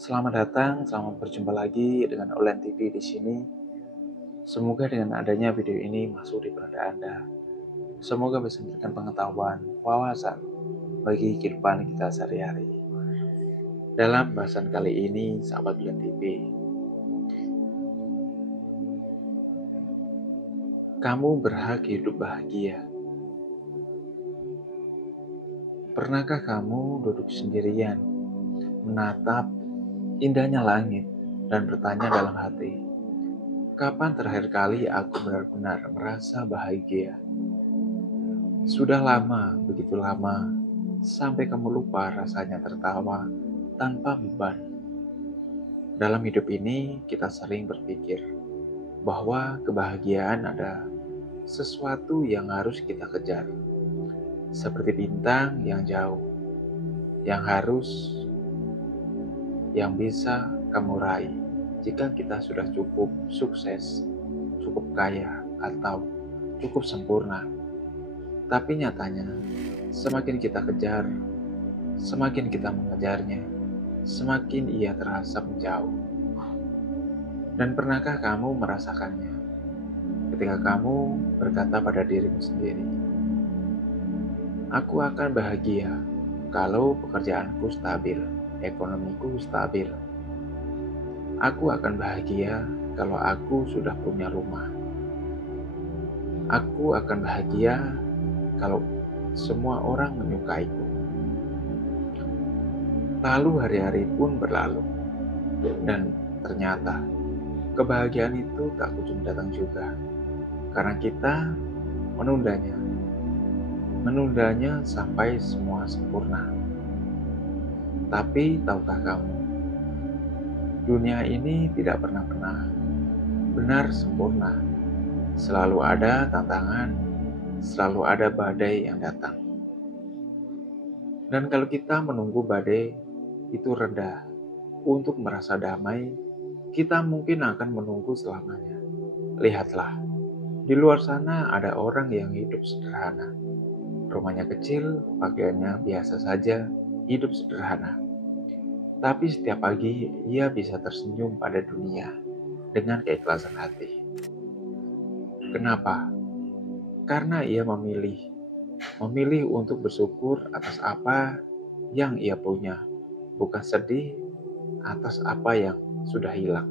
Selamat datang, selamat berjumpa lagi dengan Olen TV di sini. Semoga dengan adanya video ini masuk di perada Anda. Semoga bisa memberikan pengetahuan, wawasan bagi kehidupan kita sehari-hari. Dalam bahasan kali ini, sahabat Olen TV, kamu berhak hidup bahagia. Pernahkah kamu duduk sendirian, menatap indahnya langit, dan bertanya dalam hati, kapan terakhir kali aku benar-benar merasa bahagia? Sudah lama, begitu lama, sampai kamu lupa rasanya tertawa tanpa beban. Dalam hidup ini, kita sering berpikir bahwa kebahagiaan ada sesuatu yang harus kita kejar, seperti bintang yang jauh, yang bisa kamu raih jika kita sudah cukup sukses, cukup kaya, atau cukup sempurna. Tapi nyatanya, semakin kita kejar, semakin kita mengejarnya, semakin ia terasa menjauh. Dan pernahkah kamu merasakannya ketika kamu berkata pada dirimu sendiri, aku akan bahagia kalau pekerjaanku stabil, ekonomiku stabil. Aku akan bahagia kalau aku sudah punya rumah. Aku akan bahagia kalau semua orang menyukaiku. Lalu hari-hari pun berlalu, dan ternyata kebahagiaan itu tak kunjung datang juga, karena kita menundanya sampai semua sempurna. Tapi tahukah kamu, dunia ini tidak pernah benar sempurna. Selalu ada tantangan, selalu ada badai yang datang. Dan kalau kita menunggu badai itu reda untuk merasa damai, kita mungkin akan menunggu selamanya. Lihatlah, di luar sana ada orang yang hidup sederhana. Rumahnya kecil, pakaiannya biasa saja, hidup sederhana. Tapi setiap pagi ia bisa tersenyum pada dunia dengan keikhlasan hati. Kenapa? Karena ia memilih untuk bersyukur atas apa yang ia punya, bukan sedih atas apa yang sudah hilang.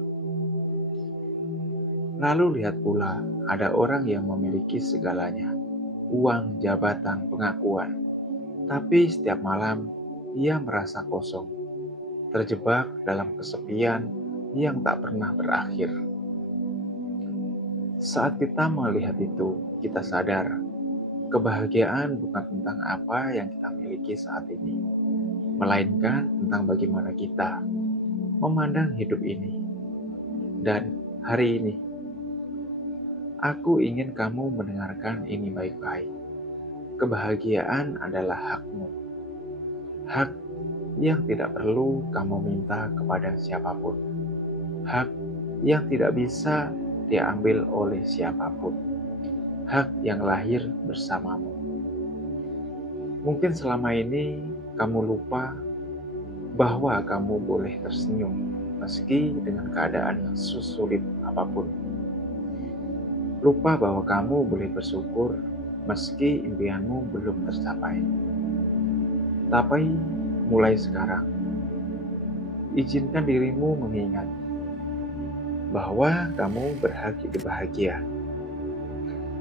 Lalu lihat pula, ada orang yang memiliki segalanya, uang, jabatan, pengakuan. Tapi setiap malam, ia merasa kosong, terjebak dalam kesepian yang tak pernah berakhir. Saat kita melihat itu, kita sadar, kebahagiaan bukan tentang apa yang kita miliki saat ini, melainkan tentang bagaimana kita memandang hidup ini. Dan hari ini, aku ingin kamu mendengarkan ini baik-baik. Kebahagiaan adalah hakmu. Hak yang tidak perlu kamu minta kepada siapapun. Hak yang tidak bisa diambil oleh siapapun. Hak yang lahir bersamamu. Mungkin selama ini kamu lupa bahwa kamu boleh tersenyum meski dengan keadaan yang sulit apapun. Lupa bahwa kamu boleh bersyukur meski impianmu belum tercapai. Tapi mulai sekarang, izinkan dirimu mengingat bahwa kamu berhak hidup bahagia.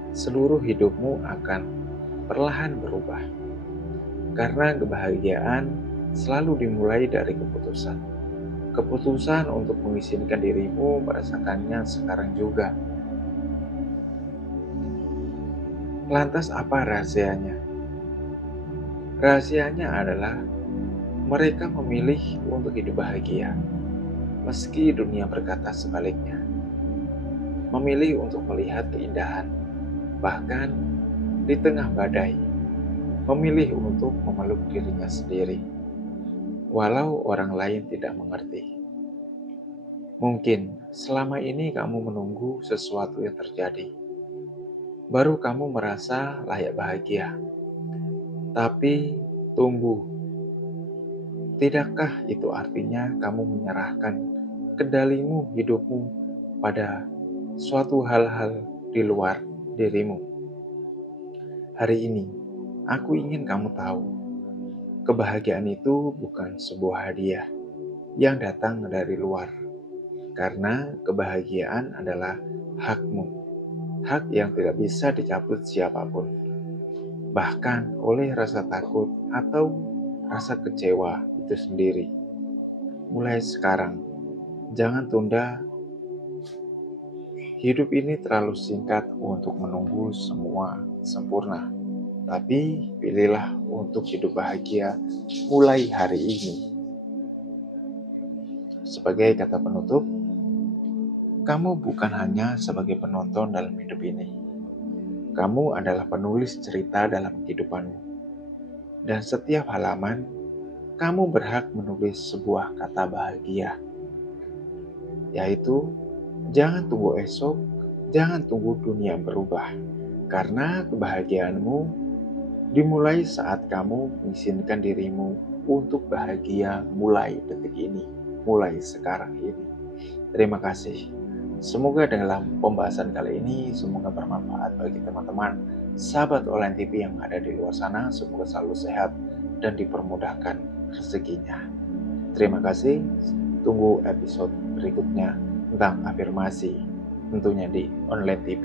Seluruh hidupmu akan perlahan berubah, karena kebahagiaan selalu dimulai dari keputusan. Keputusan untuk mengizinkan dirimu merasakannya sekarang juga. Lantas apa rahasianya? Rahasianya adalah mereka memilih untuk hidup bahagia, meski dunia berkata sebaliknya. Memilih untuk melihat keindahan, bahkan di tengah badai. Memilih untuk memeluk dirinya sendiri, walau orang lain tidak mengerti. Mungkin selama ini kamu menunggu sesuatu yang terjadi, baru kamu merasa layak bahagia. Tapi tunggu, Tidakkah itu artinya kamu menyerahkan kendalimu hidupmu pada suatu hal-hal di luar dirimu? Hari ini, aku ingin kamu tahu, kebahagiaan itu bukan sebuah hadiah yang datang dari luar, karena kebahagiaan adalah hakmu, hak yang tidak bisa dicabut siapapun, bahkan oleh rasa takut atau rasa kecewa itu sendiri. Mulai sekarang, jangan tunda. Hidup ini terlalu singkat untuk menunggu semua sempurna. Tapi pilihlah untuk hidup bahagia mulai hari ini. Sebagai kata penutup, kamu bukan hanya sebagai penonton dalam hidup ini. Kamu adalah penulis cerita dalam kehidupanmu. Dan setiap halaman, kamu berhak menulis sebuah kata bahagia. Yaitu, jangan tunggu esok, jangan tunggu dunia berubah. Karena kebahagiaanmu dimulai saat kamu mengizinkan dirimu untuk bahagia mulai detik ini, mulai sekarang ini. Terima kasih. Semoga dalam pembahasan kali ini semoga bermanfaat bagi teman-teman sahabat online TV yang ada di luar sana. Semoga selalu sehat dan dipermudahkan rezekinya. Terima kasih. Tunggu episode berikutnya tentang afirmasi tentunya di online TV.